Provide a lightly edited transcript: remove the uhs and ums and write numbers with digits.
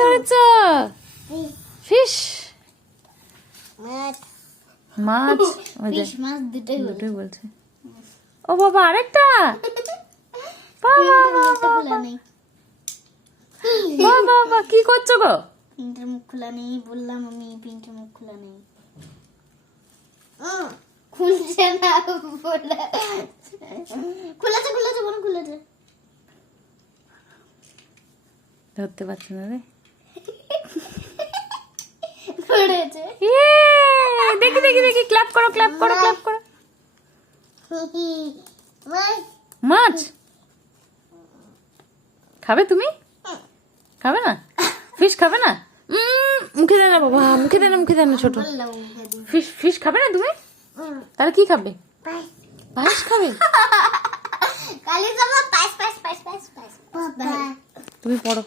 ধরেছ? ফিশ, মাছ। দুটোই বলছে। ও বাবা, আরেকটা। বাবা, কি করছো গো? পিন্টের মুখ খোলা নেই বললাম আমি, পিন্টের মুখ খোলা নেই। খুলছে না, খুলেছে মনে খুলেছে। ধরতে পারছি না রে। খুলেছে। দেখি, ক্ল্যাপ করো। মাছ খাবে তুমি? খাবে না? ফিশ খাবে না? মুখে দেয় না বাবা, মুখে দেয় না ছোট। ফিশ খাবে না তুমি? তাহলে কি খাবে? পায়েস খাবে? কালি পায়েস। তুমি পড়ো।